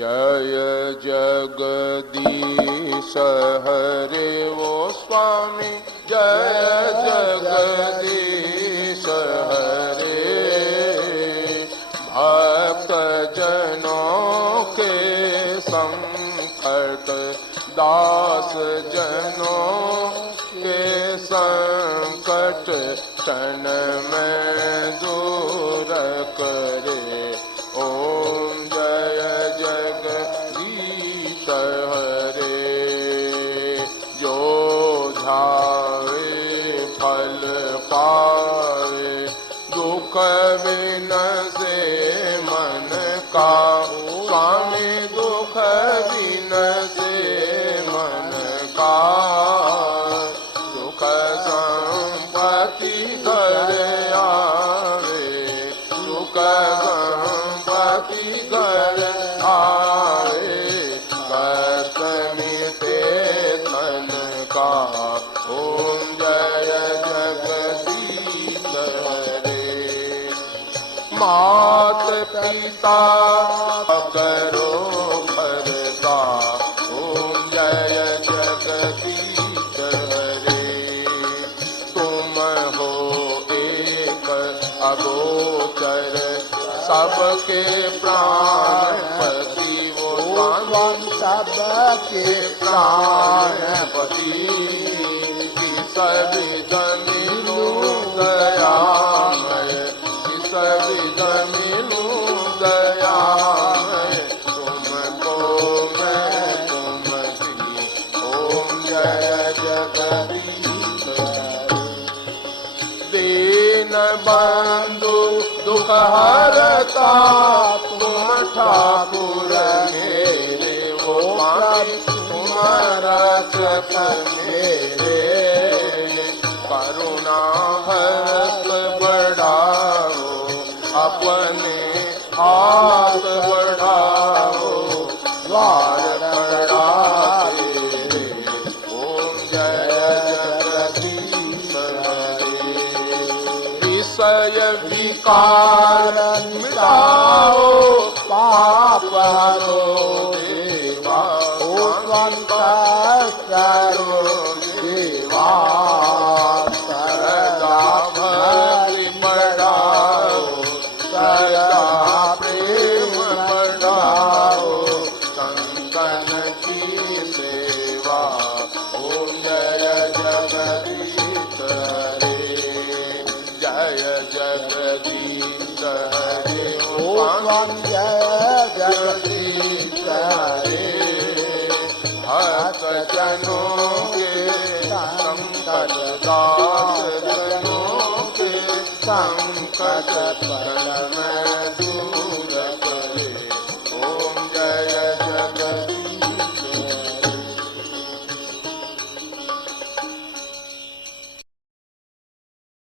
जय जगदीश हरे वो स्वामी, जय जगदीश हरे। भक्त जनों के संकट, दास जनों के संकट, क्षण में दूर करे। ओम जय जगदीश हरे। जो ध्यावे फल पावे, दुख विनसे मन का। स्वामी दुख विनसे मन का। सुख संपत्ति घर आवे, सुख संपत्ति घर आवे। कष्ट मिटे तन का। ओम जय जगदीश हरे। मात पिता करो भरता, ओम जय जगदीश हरे। तुम हो एक अगोचर, सबके प्राणपति। वो सबके प्राणपति। सभी जमीनों दयामय, सभी जमीनों दयामय। तुमको मैं तुम की। ओम जय जगदीश हरे। दीन बंधु दुख हरता, तुम ठाकुर मेरे। वो स्वामी तुम रक्षक मेरे। करुणा हस्त बढ़ाओ, अपने हाथ बढ़ाओ। द्वार खड़ा तेरे। ओम जय जगदीश हरे। विषय विकार मिटाओ, पाप हरो देवा। करो देवा। सदा भक्ति बढ़ाओ, सदा प्रेम बढ़ाओ। संतन की सेवा। ओम जय जगदीश हरे। जय जगदीश हरे। ओम जय जगदीश हरे। भक्त जनों के संकट, दास जनों के संकट, क्षण में दूर